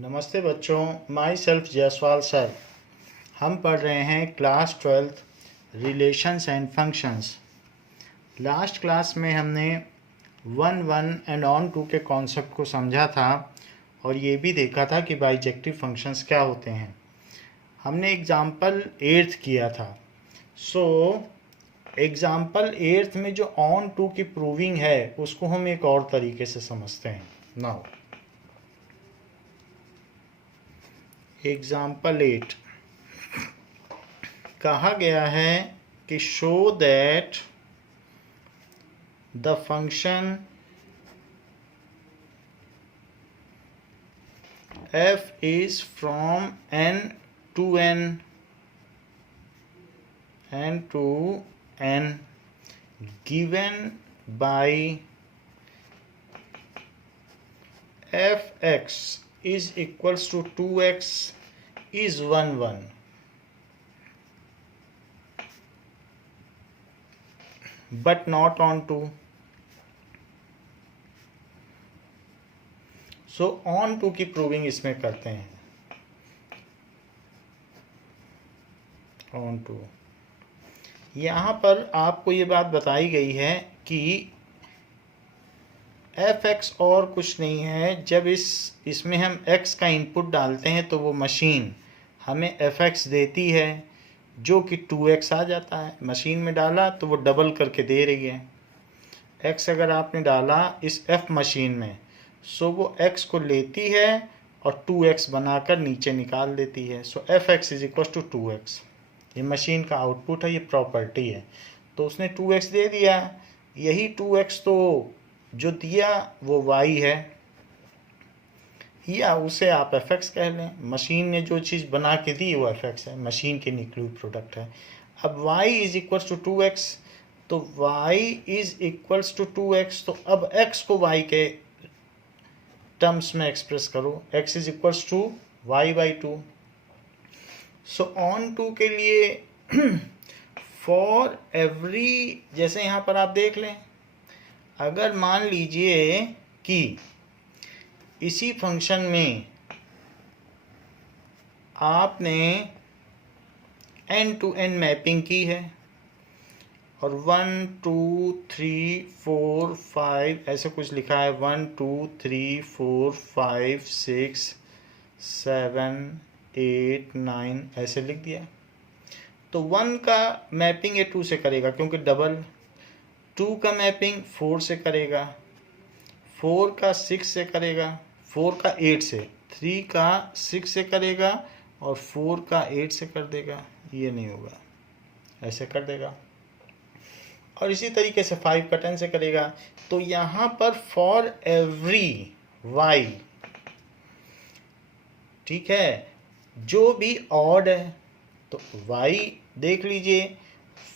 नमस्ते बच्चों, my self Jaiswal sir. हम पढ़ रहे हैं class 12th relations and functions. Last class में हमने वन एंड ऑन टू के कॉन्सेप्ट को समझा था और ये भी देखा था कि बाइजेक्टिव फंक्शंस क्या होते हैं। हमने एग्जाम्पल 8th किया था। एग्जाम्पल 8th में जो ऑन टू की प्रूविंग है उसको हम एक और तरीके से समझते हैं। नाउ एग्जाम्पल 8 कहा गया है कि show that the function f is from n to n given by fx is equals to 2x is 1 but not on 2. So onto की प्रूविंग इसमें करते हैं। ऑन टू यहाँ पर आपको ये बात बताई गई है कि एफ एक्स और कुछ नहीं है। जब इसमें हम एक्स का इनपुट डालते हैं तो वो मशीन हमें एफ एक्स देती है जो कि 2x आ जाता है। मशीन में डाला तो वो डबल करके दे रही है। एक्स अगर आपने डाला इस एफ मशीन में सो वो x को लेती है और 2x बनाकर नीचे निकाल देती है। So f x is equal to 2x। ये मशीन का आउटपुट है, ये प्रॉपर्टी है। तो उसने 2x दे दिया, यही 2x तो जो दिया वो y है, या उसे आप एफ एक्स कह लें। मशीन ने जो चीज़ बना के दी वो एफ एक्स है, मशीन के निकली हुई प्रोडक्ट है। अब y is equals to 2x, तो y is equals to 2x। तो अब x को y के टर्म्स में एक्सप्रेस करो, x is equals to y by 2। So onto के लिए फॉर एवरी, जैसे यहाँ पर आप देख लें, अगर मान लीजिए कि इसी फंक्शन में आपने n to n मैपिंग की है और 1 2 3 4 5 ऐसे कुछ लिखा है, 1 2 3 4 5 6 7 8 9 ऐसे लिख दिया। तो 1 का मैपिंग ये 2 से करेगा क्योंकि डबल, 2 का मैपिंग 4 से करेगा, 4 का 6 से करेगा, 4 का 8 से, 3 का 6 से करेगा और 4 का 8 से कर देगा। ये नहीं होगा, ऐसे कर देगा। और इसी तरीके से 5 का 10 से करेगा। तो यहाँ पर फॉर एवरी y, ठीक है, जो भी ऑड है तो y देख लीजिए,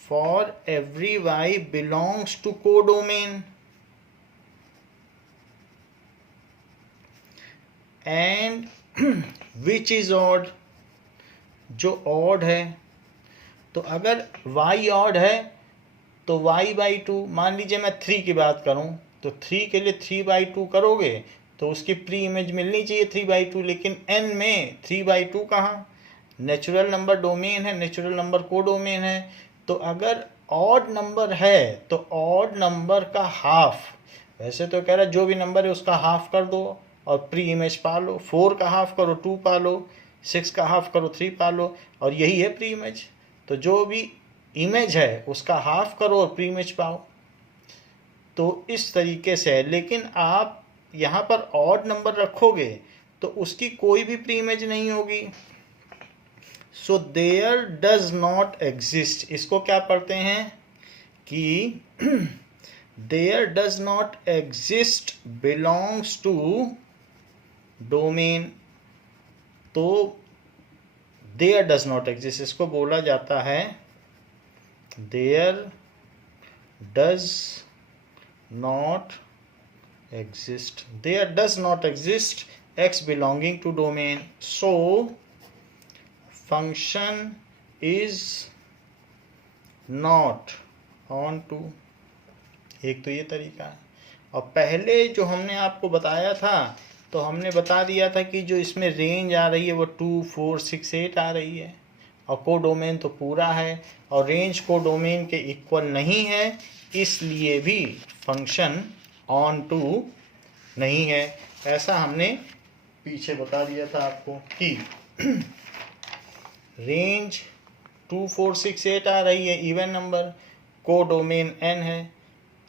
for every y belongs to codomain and which is odd, जो ऑड है। तो अगर y ऑड है तो y बाई 2, मान लीजिए मैं 3 की बात करूं तो 3 के लिए 3 बाई 2 करोगे तो उसकी प्री इमेज मिलनी चाहिए 3 बाई 2, लेकिन n में 3 बाई 2 कहाँ? नेचुरल नंबर डोमेन है, नेचुरल नंबर को डोमेन है। तो अगर ऑड नंबर है तो ऑड नंबर का हाफ, वैसे तो कह रहा है जो भी नंबर है उसका हाफ कर दो और प्री इमेज पा लो। 4 का हाफ करो 2 पा लो, 6 का हाफ करो 3 पा लो, और यही है प्री इमेज। तो जो भी इमेज है उसका हाफ करो और प्री इमेज पाओ। तो इस तरीके से है। लेकिन आप यहाँ पर ऑड नंबर रखोगे तो उसकी कोई भी प्री इमेज नहीं होगी। So there does not exist, इसको क्या पढ़ते हैं कि there does not exist belongs to domain. तो देयर डज नॉट एग्जिस्ट, इसको बोला जाता है there does not exist. There does not exist x belonging to domain. So function is not on to। एक तो ये तरीका है। और पहले जो हमने आपको बताया था तो हमने बता दिया था कि जो इसमें रेंज आ रही है वो 2, 4, 6, 8 आ रही है, और कोडोमेन तो पूरा है, और रेंज कोडोमेन के इक्वल नहीं है, इसलिए भी फंक्शन ऑन टू नहीं है। ऐसा हमने पीछे बता दिया था आपको कि रेंज 2, 4, 6, 8 आ रही है, इवन नंबर, कोडोमेन n है,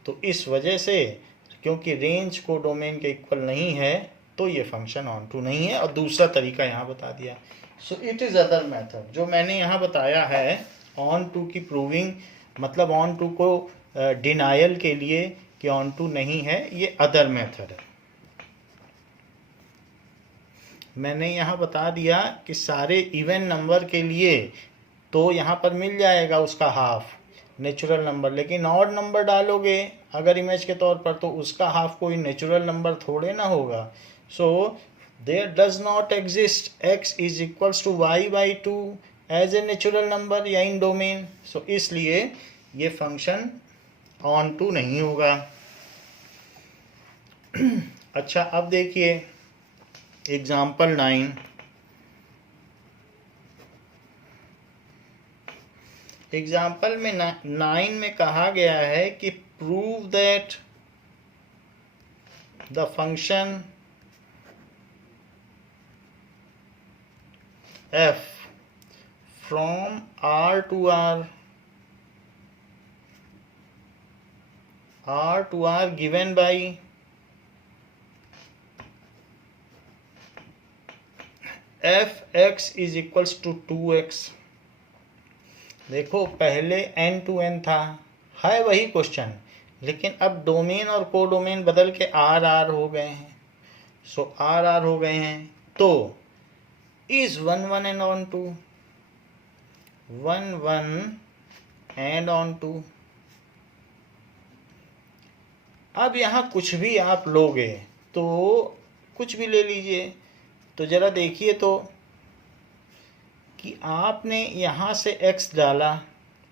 तो इस वजह से क्योंकि रेंज कोडोमेन के इक्वल नहीं है तो ये फंक्शन ऑन टू नहीं है। और दूसरा तरीका यहाँ बता दिया। So it is other method, जो मैंने यहाँ बताया है ऑन टू की प्रूविंग, मतलब ऑन टू को डिनायल के लिए कि ऑन टू नहीं है, ये अदर मेथड है। मैंने यहाँ बता दिया कि सारे इवन नंबर के लिए तो यहाँ पर मिल जाएगा उसका हाफ नेचुरल नंबर, लेकिन ऑड नंबर डालोगे अगर इमेज के तौर पर तो उसका हाफ कोई नेचुरल नंबर थोड़े ना होगा। So there does not exist x is equals to y by 2 as a natural number या इन डोमेन। सो इसलिए ये फंक्शन ऑन टू नहीं होगा। अच्छा, अब देखिए एग्जाम्पल 9। एग्जाम्पल में 9 में कहा गया है कि prove that the function f from R to R given by f(x) is equals to 2x। देखो पहले n to n था, है वही क्वेश्चन, लेकिन अब डोमेन और कोडोमेन बदल के r हो गए हैं। सो r हो गए हैं, तो is 1 1 and on 2 1 1 and on 2। अब यहाँ कुछ भी आप लोगे तो कुछ भी ले लीजिए, तो ज़रा देखिए तो कि आपने यहाँ से x डाला,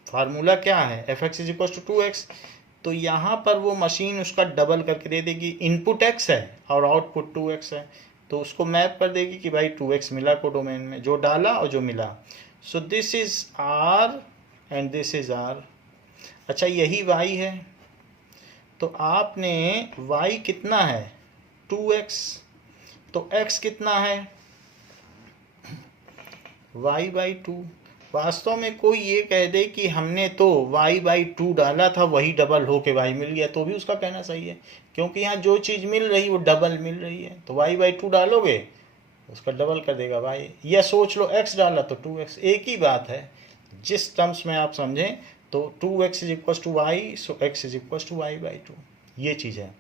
फार्मूला क्या है f(x) is equal to 2x, तो यहाँ पर वो मशीन उसका डबल करके दे देगी। इनपुट x है और आउटपुट 2x है, तो उसको मैप कर देगी कि भाई 2x मिला कोडोमेन में, जो डाला और जो मिला। So this is r and this is r। अच्छा, यही y है, तो आपने y कितना है 2x, तो x कितना है y बाई 2। वास्तव में कोई ये कह दे कि हमने तो y बाई 2 डाला था, वही डबल हो के y मिल गया, तो भी उसका कहना सही है, क्योंकि यहाँ जो चीज़ मिल रही वो डबल मिल रही है। तो y बाई 2 डालोगे उसका डबल कर देगा y, या सोच लो x डाला तो 2x, एक ही बात है। जिस टर्म्स में आप समझें तो 2x is equal to y, so x is equal to y by 2, ये चीज़ है।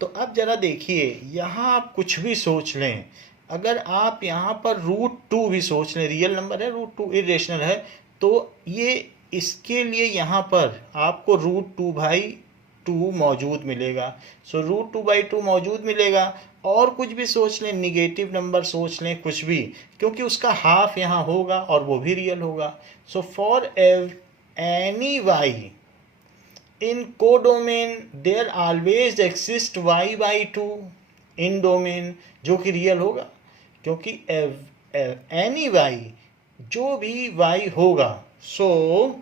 तो अब ज़रा देखिए, यहाँ आप कुछ भी सोच लें, अगर आप यहाँ पर √2 भी सोच लें, रियल नंबर है, √2 इरेशनल है, तो ये इसके लिए यहाँ पर आपको √2/2 मौजूद मिलेगा। सो √2/2 मौजूद मिलेगा। और कुछ भी सोच लें, निगेटिव नंबर सोच लें, कुछ भी, क्योंकि उसका हाफ यहाँ होगा और वो भी रियल होगा। So for any y in codomain there always exist y by 2 in domain, जो कि रियल होगा, क्योंकि एनी y जो भी y होगा। सो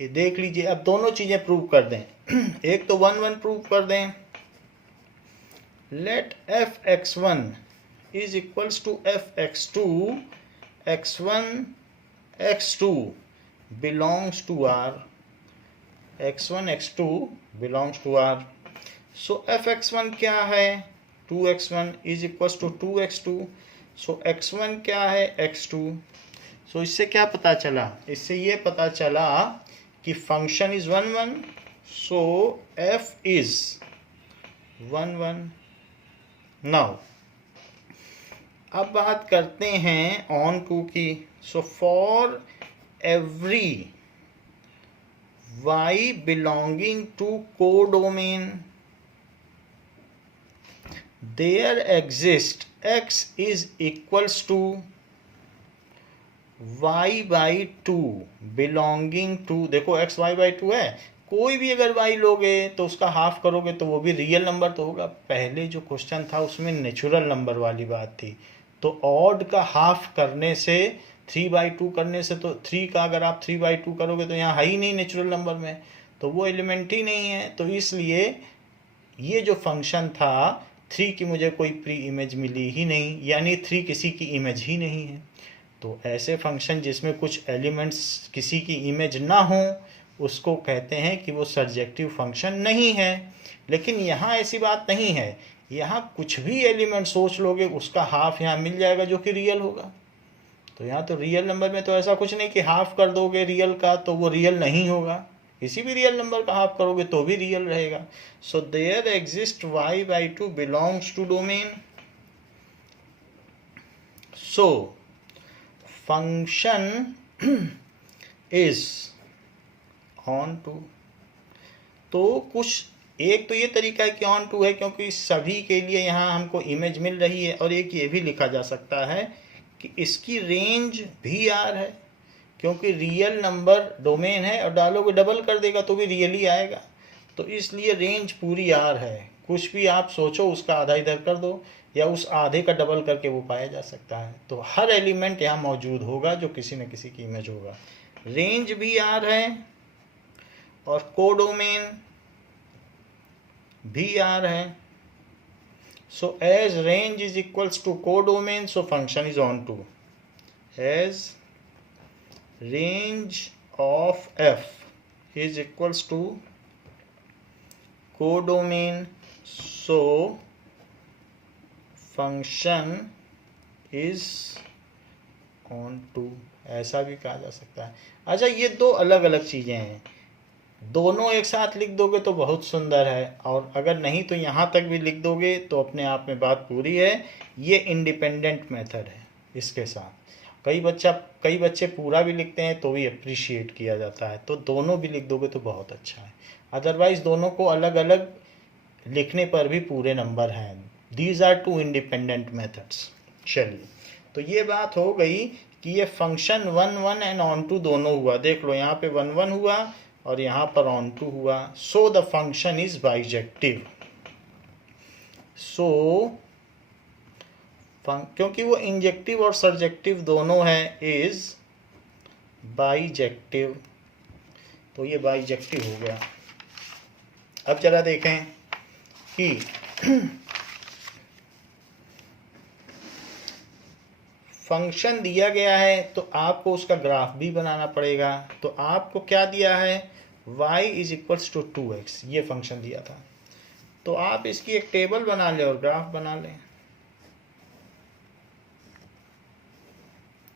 ये देख लीजिए, अब दोनों चीज़ें प्रूव कर दें। एक तो 1 1 प्रूव कर दें, let f(x1) is equals to f(x2), x1 x2 belongs to R, x1 x2 belongs to R। So f(x1) क्या है 2x1 is equals to 2x2। So x1 क्या है x2। सो इससे क्या पता चला, इससे ये पता चला कि function is 1 1, so f is 1 1। Now अब बात करते हैं ऑन टू की। सो for every y belonging to codomain there exists x is equals to y by 2 belonging to, देखो x y बाई 2 है, कोई भी अगर y लोगे तो उसका हाफ करोगे तो वो भी रियल नंबर तो होगा। पहले जो क्वेश्चन था उसमें नेचुरल नंबर वाली बात थी, तो ऑड का हाफ करने से 3/2 करने से, तो 3 का अगर आप 3/2 करोगे तो यहाँ है ही नहीं नेचुरल नंबर में, तो वो एलिमेंट ही नहीं है। तो इसलिए ये जो फंक्शन था 3 की मुझे कोई प्री इमेज मिली ही नहीं, यानी 3 किसी की इमेज ही नहीं है। तो ऐसे फंक्शन जिसमें कुछ एलिमेंट्स किसी की इमेज ना हो उसको कहते हैं कि वो सर्जेक्टिव फंक्शन नहीं है। लेकिन यहाँ ऐसी बात नहीं है, यहाँ कुछ भी एलिमेंट सोच लोगे उसका हाफ यहाँ मिल जाएगा जो कि रियल होगा। तो यहाँ तो रियल नंबर में तो ऐसा कुछ नहीं कि हाफ कर दोगे रियल का तो वो रियल नहीं होगा, किसी भी रियल नंबर का हाफ करोगे तो भी रियल रहेगा। So there exist y/2 belongs to domain. So function is onto. तो कुछ एक तो ये तरीका है कि ऑन टू है क्योंकि सभी के लिए यहाँ हमको इमेज मिल रही है, और एक ये भी लिखा जा सकता है कि इसकी रेंज भी आर है क्योंकि रियल नंबर डोमेन है और डालोगे डबल कर देगा तो भी रियल ही आएगा, तो इसलिए रेंज पूरी आर है। कुछ भी आप सोचो उसका आधा इधर कर दो या उस आधे का डबल करके वो पाया जा सकता है। तो हर एलिमेंट यहाँ मौजूद होगा जो किसी न किसी की इमेज होगा। रेंज भी आर है और कोडोमेन भी आर है। So as range is equals to codomain, so function is onto. As range of f is equals to codomain, so function is on to, ऐसा भी कहा जा सकता है। अच्छा, ये दो अलग अलग चीज़ें हैं, दोनों एक साथ लिख दोगे तो बहुत सुंदर है, और अगर नहीं तो यहाँ तक भी लिख दोगे तो अपने आप में बात पूरी है। ये इंडिपेंडेंट मेथड है। इसके साथ कई बच्चे पूरा भी लिखते हैं तो भी अप्रिशिएट किया जाता है, तो दोनों भी लिख दोगे तो बहुत अच्छा है। अदरवाइज दोनों को अलग अलग लिखने पर भी पूरे नंबर हैं। These are two independent methods. चलिए, तो ये बात हो गई कि ये फंक्शन 1 एंड ऑन टू दोनों हुआ। देख लो यहाँ पे 1 हुआ और यहाँ पर ऑन टू हुआ। So the function is bijective. So क्योंकि वो इंजेक्टिव और सर्जेक्टिव दोनों है, इज बाइजेक्टिव, तो ये बाइजेक्टिव हो गया। अब जरा देखें कि फंक्शन दिया गया है तो आपको उसका ग्राफ भी बनाना पड़ेगा। तो आपको क्या दिया है, y is equals to 2x, ये फंक्शन दिया था। तो आप इसकी एक टेबल बना लें और ग्राफ बना लें।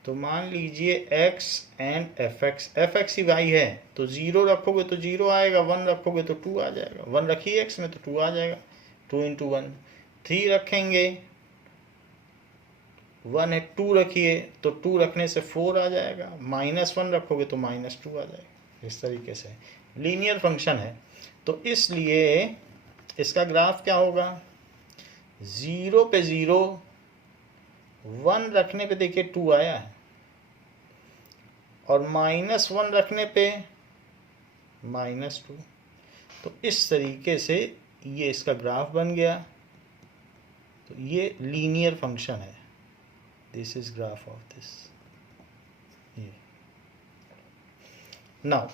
तो मान लीजिए x and fx he y है, तो 0 रखोगे तो 0 आएगा, 1 रखोगे तो 2 आ जाएगा। 1 रखिए x में तो 2 आ जाएगा, 2 × 1। 3 रखेंगे, 1 है, 2 रखिए तो 2 रखने से 4 आ जाएगा। -1 रखोगे तो -2 आ जाएगा। इस तरीके से लीनियर फंक्शन है। तो इसलिए इसका ग्राफ क्या होगा, 0 पे 0, 1 रखने पे देखिए 2 आया है, और -1 रखने पे -2। तो इस तरीके से ये इसका ग्राफ बन गया। तो ये लीनियर फंक्शन है। This is graph of this. ये नाउ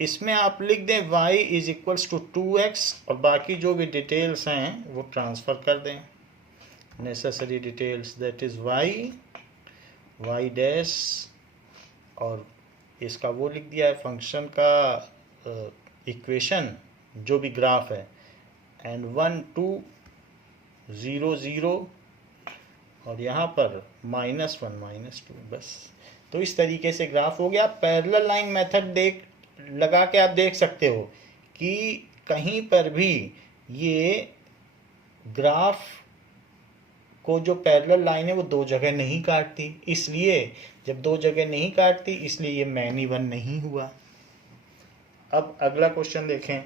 इसमें आप लिख दें y is equals to 2x, और बाकी जो भी डिटेल्स हैं वो ट्रांसफ़र कर दें, necessary details, that is y dash, और इसका वो लिख दिया है फंक्शन का इक्वेशन जो भी ग्राफ है, एंड 1 2 0 0, और यहाँ पर -1 -2, बस। तो इस तरीके से ग्राफ हो गया। पैरेलल लाइन मेथड लगा के आप देख सकते हो कि कहीं पर भी ये ग्राफ को जो पैरेलल लाइन है वो 2 जगह नहीं काटती, इसलिए जब 2 जगह नहीं काटती इसलिए ये मैन इवन नहीं हुआ। अब अगला क्वेश्चन देखें,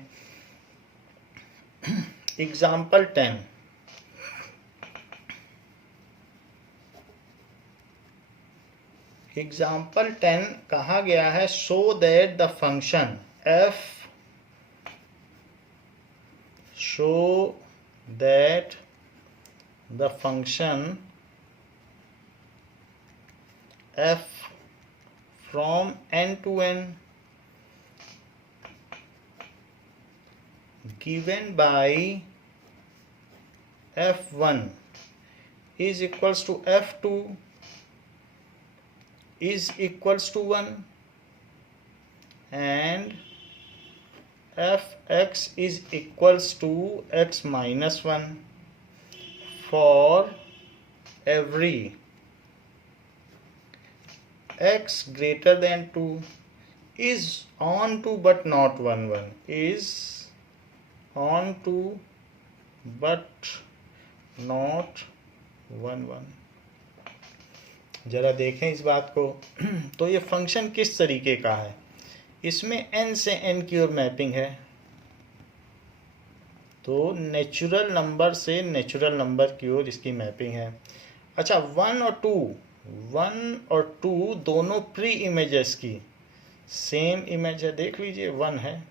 एग्जाम्पल 10। एग्जाम्पल 10 कहा गया है, so that the function f show that the function f from n to n given by f1 is equals to f2 is equals to 1 and fx is equals to x minus 1 for every x greater than 2 is on to but not 1 1 is on to but not 1 1। जरा देखें इस बात को। तो ये function किस तरीके का है, इसमें n से n की ओर मैपिंग है, तो नेचुरल नंबर से नेचुरल नंबर की ओर इसकी मैपिंग है। अच्छा, 1 और 2 दोनों प्री इमेजेस की सेम इमेज है, देख लीजिए 1 है।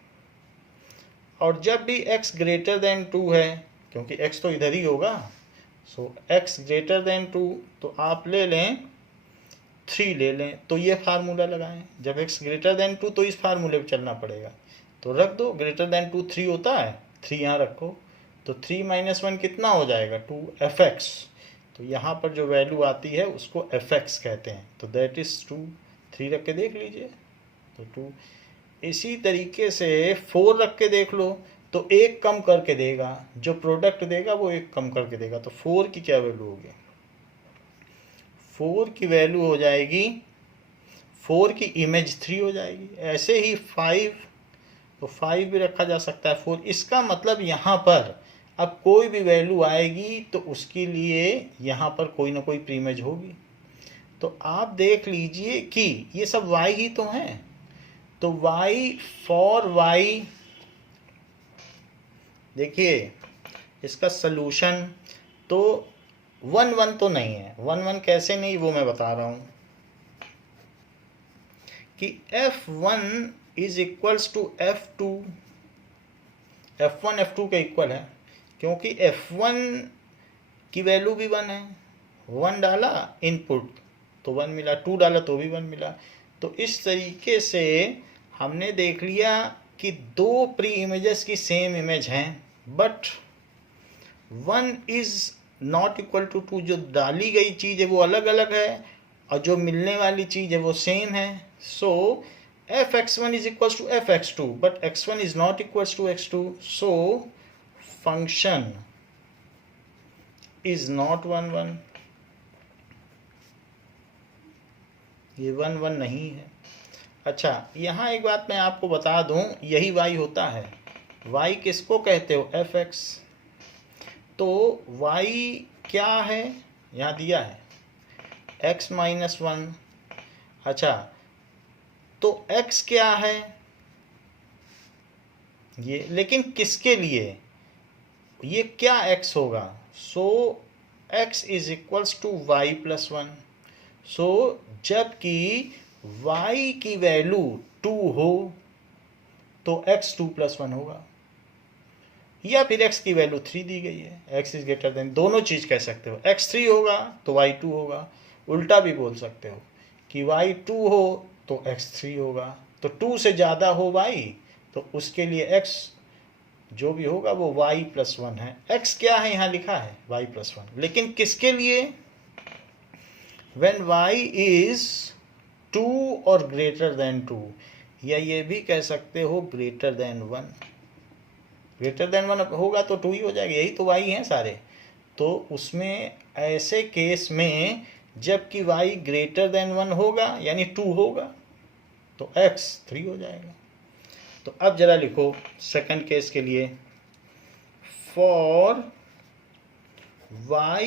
और जब भी x ग्रेटर देन 2 है, क्योंकि x तो इधर ही होगा, सो x ग्रेटर देन 2, तो आप ले लें 3 ले लें, तो ये फार्मूला लगाएं। जब x ग्रेटर देन 2 तो इस फार्मूले पे चलना पड़ेगा, तो रख दो ग्रेटर देन 2 3 होता है, 3 यहाँ रखो, तो 3 - 1 कितना हो जाएगा 2 fx। तो यहाँ पर जो वैल्यू आती है उसको fx कहते हैं, तो दैट इज 2। 3 रख के देख लीजिए तो 2। इसी तरीके से 4 रख के देख लो तो एक कम करके देगा, जो प्रोडक्ट देगा वो एक कम करके देगा। तो 4 की क्या वैल्यू होगी, 4 की वैल्यू हो जाएगी, 4 की इमेज 3 हो जाएगी। ऐसे ही 5, तो 5 भी रखा जा सकता है 4। इसका मतलब यहाँ पर अब कोई भी वैल्यू आएगी तो उसके लिए यहाँ पर कोई ना कोई प्रीइमेज होगी। तो आप देख लीजिए कि ये सब y ही तो हैं, तो y फॉर y, देखिए इसका सलूशन तो 1 1 तो नहीं है। 1 1 कैसे नहीं, वो मैं बता रहा हूँ कि f1 is equals to f2, f1 f2 के इक्वल है, क्योंकि f1 की वैल्यू भी 1 है। 1 डाला इनपुट तो 1 मिला, 2 डाला तो भी 1 मिला। तो इस तरीके से हमने देख लिया कि दो प्री इमेजेस की सेम इमेज हैं, but 1 is not equal to 2। जो डाली गई चीज़ है वो अलग अलग है और जो मिलने वाली चीज़ है वो सेम है। सो fx1 is equals to fx2, but x1 is not equals to x2, so function is not 1 1। ये 1 1 नहीं है। अच्छा, यहाँ एक बात मैं आपको बता दूं, यही y होता है। y किसको कहते हो, fx। तो y क्या है, यहाँ दिया है x - 1। अच्छा, तो x क्या है ये, लेकिन किसके लिए, ये क्या x होगा। So x is equals to y + 1। So जबकि y की वैल्यू 2 हो तो x 2 + 1 होगा, या फिर x की वैल्यू 3 दी गई है, x इज ग्रेटर देन, दोनों चीज़ कह सकते हो। x 3 होगा तो y 2 होगा, उल्टा भी बोल सकते हो कि y 2 हो तो x 3 होगा। तो 2 से ज़्यादा हो y तो उसके लिए x जो भी होगा वो y + 1 है। x क्या है यहाँ लिखा है y + 1, लेकिन किसके लिए, when y is 2 और ग्रेटर देन 2, या ये भी कह सकते हो ग्रेटर देन 1। ग्रेटर देन 1 होगा तो 2 ही हो जाएगा, यही तो y हैं सारे। तो उसमें ऐसे केस में जबकि y ग्रेटर देन 1 होगा यानी 2 होगा तो x 3 हो जाएगा। तो अब जरा लिखो सेकंड केस के लिए, for y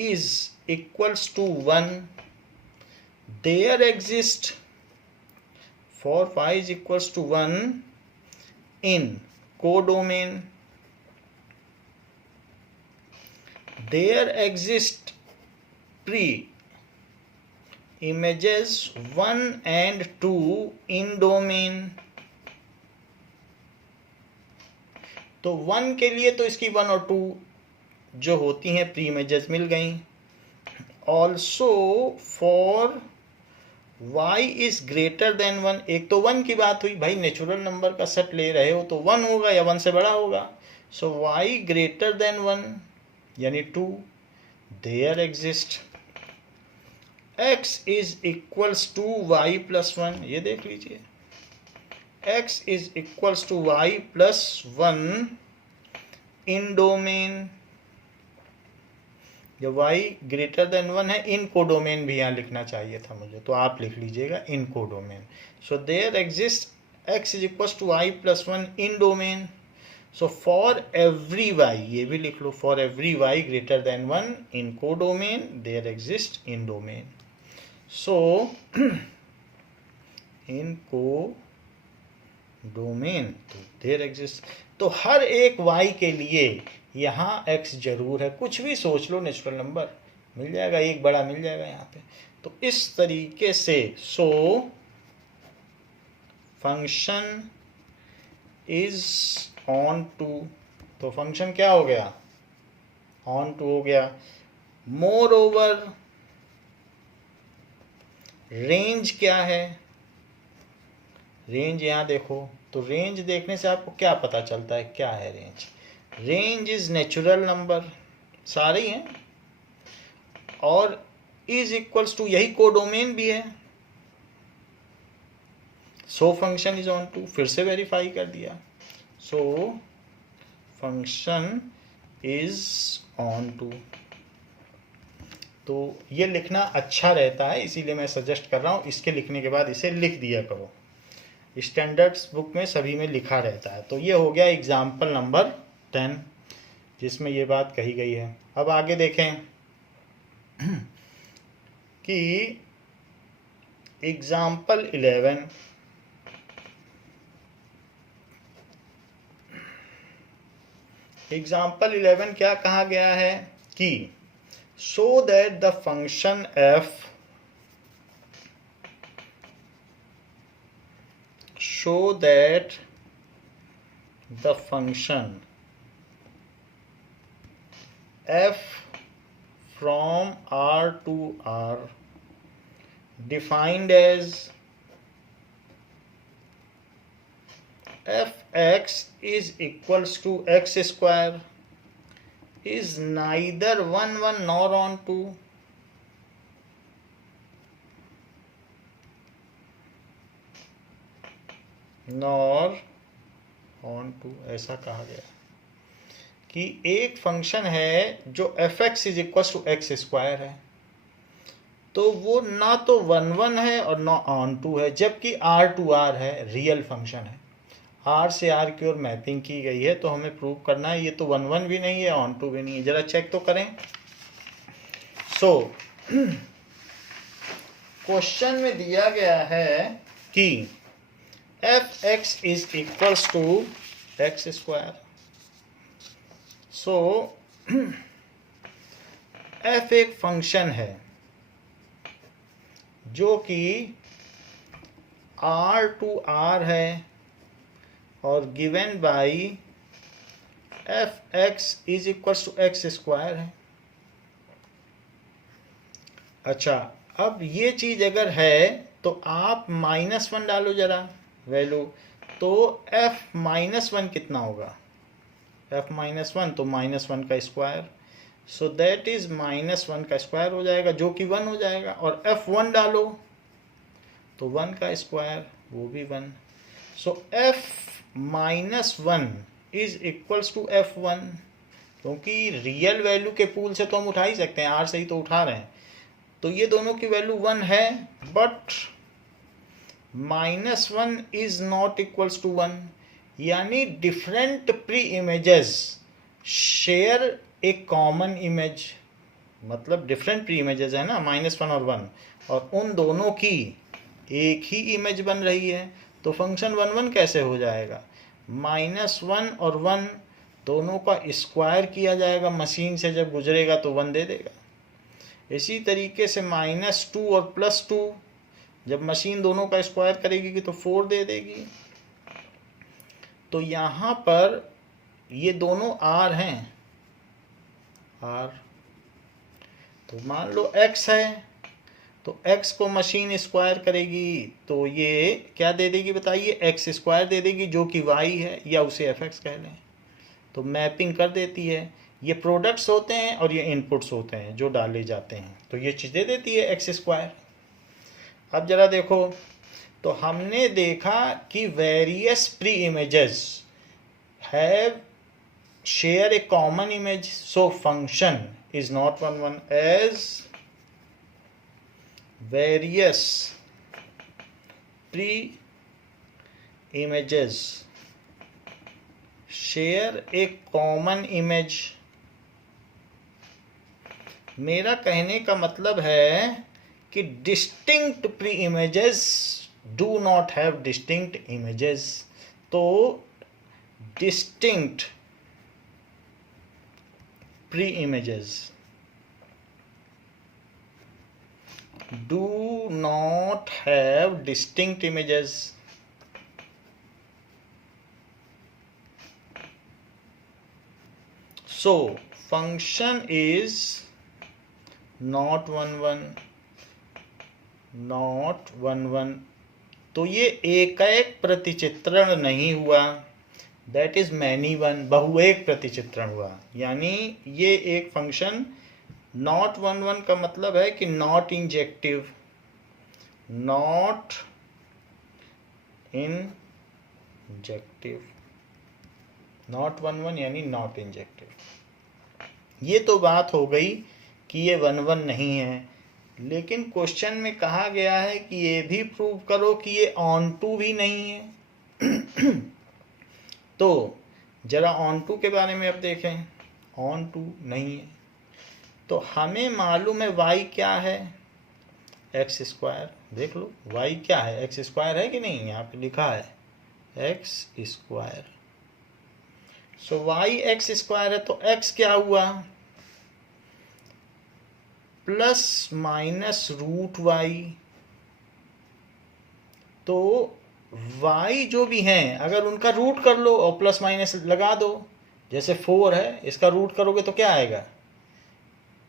is equals to 1 there exist, for y is equals to 1 in codomain there exist pre-images 1 and 2 in domain तो 1 के लिए तो इसकी 1 और 2 जो होती हैं प्री इमेजेस मिल गई। Also for y is greater than 1, एक तो 1 की बात हुई, भाई नेचुरल नंबर का सेट ले रहे हो तो 1 होगा या 1 से बड़ा होगा। सो y ग्रेटर देन 1 यानी 2, there exist x is equals to y plus 1, ये देख लीजिए x is equals to y plus 1 in domain, जब y ग्रेटर देन 1 है, इन कोडोमेन भी यहाँ लिखना चाहिए था मुझे, तो आप लिख लीजिएगा in codomain. So there exist x is equal to y plus 1 in domain. So for every y, ये भी लिख लो, for every y greater than 1 in codomain there exist in domain. So in codomain तो there exist, तो हर एक y के लिए यहाँ x जरूर है, कुछ भी सोच लो नेचुरल नंबर मिल जाएगा, एक बड़ा मिल जाएगा यहाँ पे। तो इस तरीके से so function is onto, तो फंक्शन क्या हो गया, ऑन टू हो गया। मोर ओवर रेंज क्या है, रेंज यहाँ देखो, तो रेंज देखने से आपको क्या पता चलता है, क्या है range, range is natural number, सारे ही हैं, और इज इक्वल्स टू, यही कोडोमेन भी है। So function is onto, फिर से वेरीफाई कर दिया, so function is onto. तो ये लिखना अच्छा रहता है, इसीलिए मैं सजेस्ट कर रहा हूँ, इसके लिखने के बाद इसे लिख दिया करो, स्टैंडर्ड्स बुक में सभी में लिखा रहता है। तो ये हो गया एग्जाम्पल नंबर 10 जिसमें ये बात कही गई है। अब आगे देखें कि एग्जाम्पल 11, एग्जाम्पल 11 क्या कहा गया है कि so that the function f f from R to R defined as fx is equals to x square is neither 1 1 nor on 2, nor on 2, ऐसा कहा गया कि एक फंक्शन है जो fx is equal to x square है, तो वो ना तो 1 1 है और ना ऑन 2 है, जबकि R to R है, रियल फंक्शन है, R से R की ओर मैपिंग की गई है, तो हमें प्रूव करना है ये तो 1 1 भी नहीं है, ऑन 2 भी नहीं है। जरा चेक तो करें। सो क्वेश्चन में दिया गया है कि fx is equals to x square. So f एक फंक्शन है जो कि R to R है और given by fx is equal to x square है। अच्छा, अब ये चीज अगर है तो आप -1 डालो जरा वैल्यू, तो f -1 कितना होगा, f -1 तो -1 का स्क्वायर, सो दैट इज -1 का स्क्वायर हो जाएगा जो कि 1 हो जाएगा, और f1 डालो तो 1 का स्क्वायर वो भी 1, so f -1 is equals to f1, क्योंकि रियल वैल्यू के पूल से तो हम उठा ही सकते हैं, r से ही तो उठा रहे हैं, तो ये दोनों की वैल्यू 1 है, but -1 is not equals to 1, यानी different pre images share a common image, मतलब डिफरेंट प्री इमेजेस है ना, -1 और 1, और उन दोनों की एक ही इमेज बन रही है, तो फंक्शन 1 1 कैसे हो जाएगा, -1 और 1 दोनों का स्क्वायर किया जाएगा, मशीन से जब गुजरेगा तो 1 दे देगा। इसी तरीके से -2 और +2 जब मशीन दोनों का स्क्वायर करेगी तो 4 दे देगी। तो यहाँ पर ये दोनों आर हैं, आर, तो मान लो एक्स है, तो एक्स को मशीन स्क्वायर करेगी तो ये क्या दे देगी बताइए, एक्स स्क्वायर दे देगी जो कि वाई है, या उसे एफ एक्स कह लें। तो मैपिंग कर देती है। ये प्रोडक्ट्स होते हैं और ये इनपुट्स होते हैं जो डाले जाते हैं, तो ये चीज़ दे देती है एक्स स्क्वायर। अब जरा देखो, तो हमने देखा कि various pre images have share a common image, so function is not one as various pre-images share a common image। मेरा कहने का मतलब है कि distinct pre-images do not have distinct images। तो distinct pre-images do not have distinct images। So function is not one। तो ये एक प्रतिचित्रण नहीं हुआ, दैट इज मैनी वन, बहुएक प्रतिचित्रण हुआ। यानी ये एक फंक्शन नॉट वन का मतलब है कि not injective, not injective, not one यानी नॉट इंजेक्टिव। ये तो बात हो गई कि ये वन नहीं है, लेकिन क्वेश्चन में कहा गया है कि ये भी प्रूव करो कि ये ऑन टू भी नहीं है। तो जरा ऑन टू के बारे में अब देखें, ऑन टू नहीं है तो हमें मालूम है y क्या है, एक्स स्क्वायर। देख लो y क्या है, एक्स स्क्वायर है कि नहीं, यहाँ पे लिखा है एक्स स्क्वायर। सो y एक्स स्क्वायर है, तो x क्या हुआ, प्लस माइनस रूट y। तो y जो भी हैं अगर उनका रूट कर लो और प्लस माइनस लगा दो, जैसे 4 है इसका रूट करोगे तो क्या आएगा,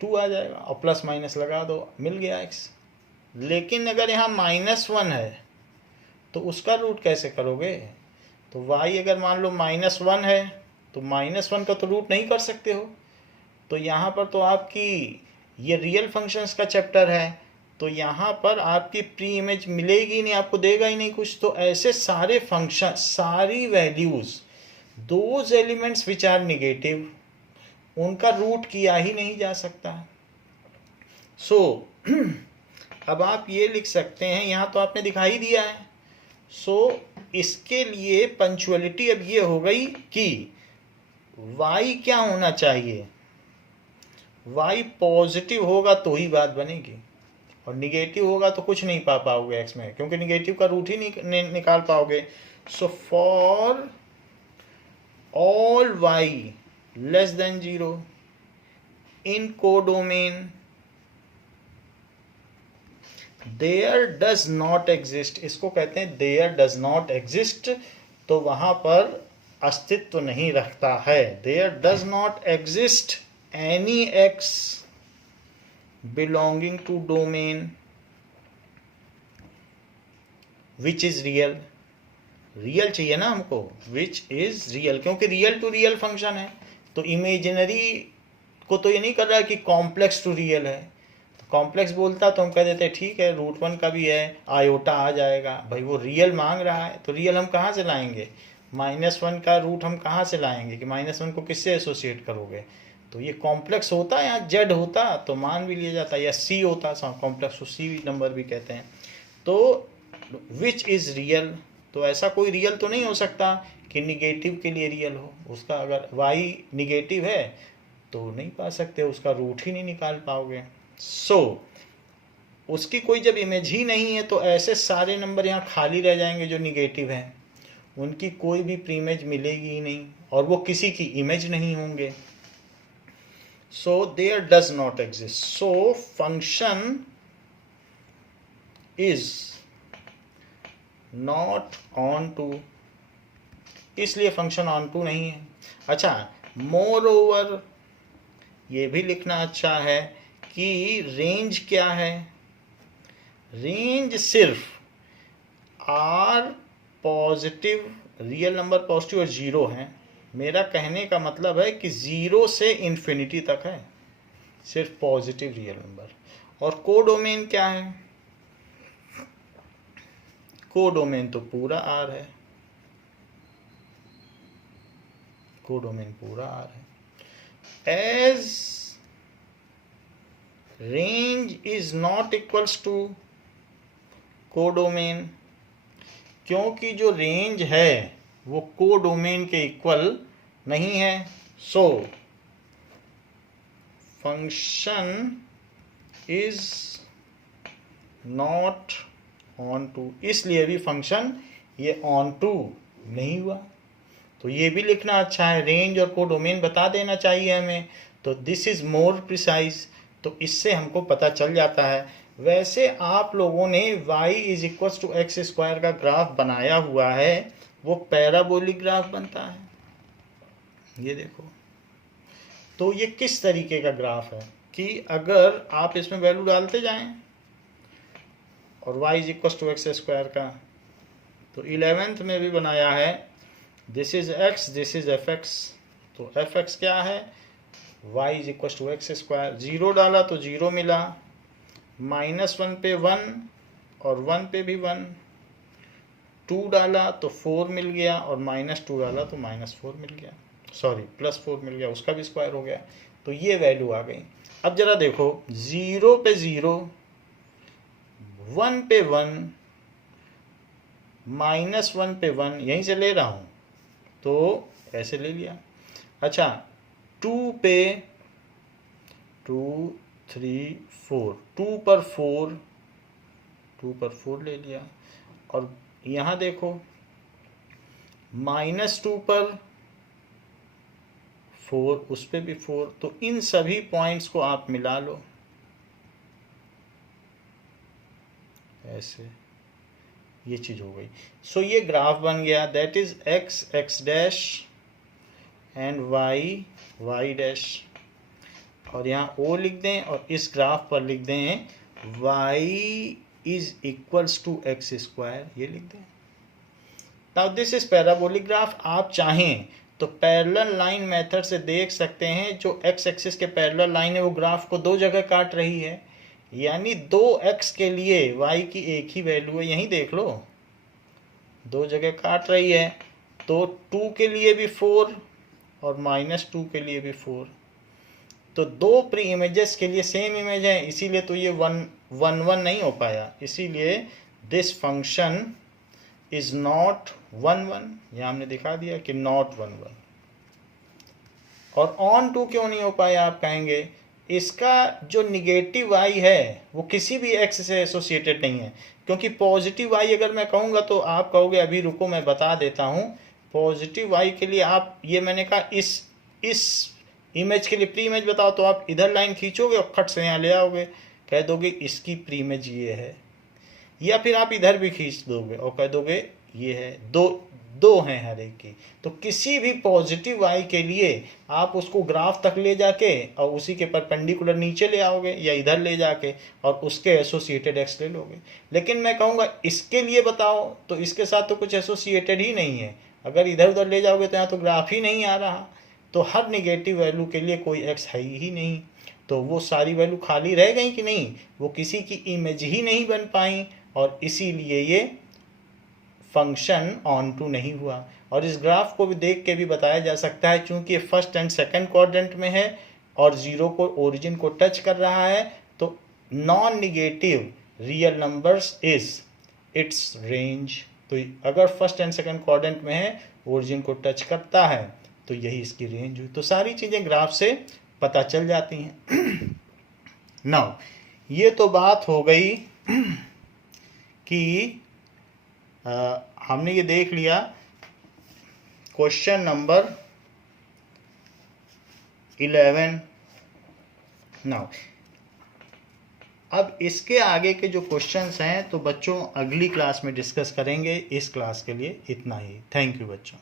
2 आ जाएगा, और प्लस माइनस लगा दो, मिल गया x। लेकिन अगर यहाँ -1 है तो उसका रूट कैसे करोगे, तो y अगर मान लो -1 है तो -1 का तो रूट नहीं कर सकते हो। तो यहाँ पर तो आपकी ये रियल फंक्शंस का चैप्टर है, तो यहाँ पर आपकी प्री इमेज मिलेगी ही नहीं, आपको देगा ही नहीं कुछ। तो ऐसे सारे फंक्शन, सारी values, those elements which are negative, उनका रूट किया ही नहीं जा सकता। सो अब आप ये लिख सकते हैं, यहाँ तो आपने दिखाई दिया है। सो इसके लिए पंक्चुअलिटी अब ये हो गई कि y क्या होना चाहिए, y पॉजिटिव होगा तो ही बात बनेगी, और निगेटिव होगा तो कुछ नहीं पा पाओगे x में, क्योंकि निगेटिव का रूट ही निकाल पाओगे। So for all y less than 0 in codomain there does not exist, इसको कहते हैं देयर डज नॉट एग्जिस्ट, तो वहां पर अस्तित्व नहीं रखता है। There does not exist any x belonging to domain which is real. Real चाहिए ना हमको, विच इज रियल, क्योंकि रियल टू रियल फंक्शन है। तो इमेजिनरी को तो ये नहीं कर रहा है कि कॉम्प्लेक्स टू रियल है। तो कॉम्प्लेक्स बोलता तो हम कह देते ठीक है, √1 का भी है, आयोटा आ जाएगा। भाई वो रियल मांग रहा है तो रियल हम कहाँ से लाएंगे, -1 का रूट हम कहाँ से लाएंगे, कि -1 को किससे एसोसिएट करोगे। तो ये कॉम्प्लेक्स होता है, यहाँ जेड होता तो मान भी लिया जाता, या सी होता, कॉम्प्लेक्स को सी नंबर भी कहते हैं। तो विच इज रियल, तो ऐसा कोई रियल तो नहीं हो सकता कि निगेटिव के लिए रियल हो। उसका अगर y निगेटिव है तो नहीं पा सकते, उसका रूट ही नहीं निकाल पाओगे। सो उसकी कोई जब इमेज ही नहीं है तो ऐसे सारे नंबर यहाँ खाली रह जाएंगे जो निगेटिव हैं, उनकी कोई भी प्री इमेज मिलेगी ही नहीं, और वो किसी की इमेज नहीं होंगे। So there does not exist, so function is not onto, इसलिए फंक्शन ऑन टू नहीं है। अच्छा, मोर ओवर ये भी लिखना अच्छा है कि रेंज क्या है। रेंज सिर्फ R positive, real number positive और जीरो है। मेरा कहने का मतलब है कि जीरो से इन्फिनिटी तक है, सिर्फ पॉजिटिव रियल नंबर। और कोडोमेन क्या है? कोडोमेन तो पूरा आर है, कोडोमेन पूरा आर है। As range is not equals to codomain, क्योंकि जो रेंज है वो कोडोमेन के इक्वल नहीं है। So function is not onto, इसलिए भी फंक्शन ये ऑन टू नहीं हुआ। तो ये भी लिखना अच्छा है, रेंज और कोडोमेन बता देना चाहिए हमें। तो दिस इज मोर प्रिसाइज, तो इससे हमको पता चल जाता है। वैसे आप लोगों ने y is equal to x square का ग्राफ बनाया हुआ है, वो पैराबोलिक ग्राफ बनता है। ये देखो, तो ये किस तरीके का ग्राफ है कि अगर आप इसमें वैल्यू डालते जाएं और y is equal to x square का, तो 11th में भी बनाया है, this is x, this is fx। तो fx क्या है? y is equal to x square. 0 डाला तो 0 मिला, -1 पे 1 और 1 पे भी 1, 2 डाला तो 4 मिल गया और -2 डाला तो -4 मिल गया, सॉरी +4 मिल गया, उसका भी स्क्वायर हो गया। तो ये वैल्यू आ गई। अब जरा देखो, 0 पे 0, 1 पे 1, -1 पे 1, यहीं से ले रहा हूँ तो ऐसे ले लिया। अच्छा, 2 पे 2, 3, 4, 2 पर 4, 2 पर 4 ले लिया। और यहाँ देखो, -2 पर 4, उस पे भी 4। तो इन सभी पॉइंट्स को आप मिला लो ऐसे, ये चीज़ हो गई। सो ये ग्राफ बन गया, that is x x dash and y y dash. और यहाँ O लिख दें और इस ग्राफ पर लिख दें y is equals to x square, ये लिख दें। Now this is parabolic graph. आप चाहें तो पैरेलल लाइन मेथड से देख सकते हैं, जो x एक्सिस के पैरेलल लाइन है वो ग्राफ को दो जगह काट रही है, यानी 2x के लिए y की एक ही वैल्यू है, यहीं देख लो, दो जगह काट रही है। तो 2 के लिए भी 4 और -2 के लिए भी 4, तो दो प्री इमेजेस के लिए सेम इमेज है, इसीलिए तो ये 1 नहीं हो पाया। इसीलिए दिस फंक्शन इज नॉट 1 1, यहाँ हमने दिखा दिया कि नॉट 1 1। और ऑन टू क्यों नहीं हो पाया आप कहेंगे, इसका जो निगेटिव y है वो किसी भी x से एसोसिएटेड नहीं है, क्योंकि पॉजिटिव y अगर मैं कहूँगा तो आप कहोगे अभी रुको मैं बता देता हूँ। पॉजिटिव y के लिए आप, ये मैंने कहा इस इमेज के लिए प्री इमेज बताओ, तो आप इधर लाइन खींचोगे और खट से यहाँ ले आओगे, कह दोगे इसकी प्री इमेज ये है, या फिर आप इधर भी खींच दोगे और कह दोगे ये है, दो हैं हर एक की। तो किसी भी पॉजिटिव y के लिए आप उसको ग्राफ तक ले जाके और उसी के परपेंडिकुलर नीचे ले आओगे या इधर ले जाके और उसके एसोसिएटेड x ले लोगे। लेकिन मैं कहूँगा इसके लिए बताओ, तो इसके साथ तो कुछ एसोसिएटेड ही नहीं है, अगर इधर उधर ले जाओगे तो यहाँ तो ग्राफ ही नहीं आ रहा। तो हर निगेटिव वैल्यू के लिए कोई x है ही नहीं, तो वो सारी वैल्यू खाली रह गई कि नहीं, वो किसी की इमेज ही नहीं बन पाई, और इसीलिए ये फंक्शन ऑन टू नहीं हुआ। और इस ग्राफ को भी देख के भी बताया जा सकता है, चूंकि ये फर्स्ट एंड सेकंड क्वाड्रेंट में है और 0 को ओरिजिन को टच कर रहा है, तो non negative real numbers is it's range. तो अगर फर्स्ट एंड सेकंड क्वाड्रेंट में है, ओरिजिन को टच करता है, तो यही इसकी रेंज हुई। तो सारी चीज़ें ग्राफ से पता चल जाती हैं। नाउ ये तो बात हो गई कि हमने ये देख लिया क्वेश्चन नंबर 11। नाउ अब इसके आगे के जो क्वेश्चंस हैं तो बच्चों अगली क्लास में डिस्कस करेंगे। इस क्लास के लिए इतना ही। थैंक यू बच्चों।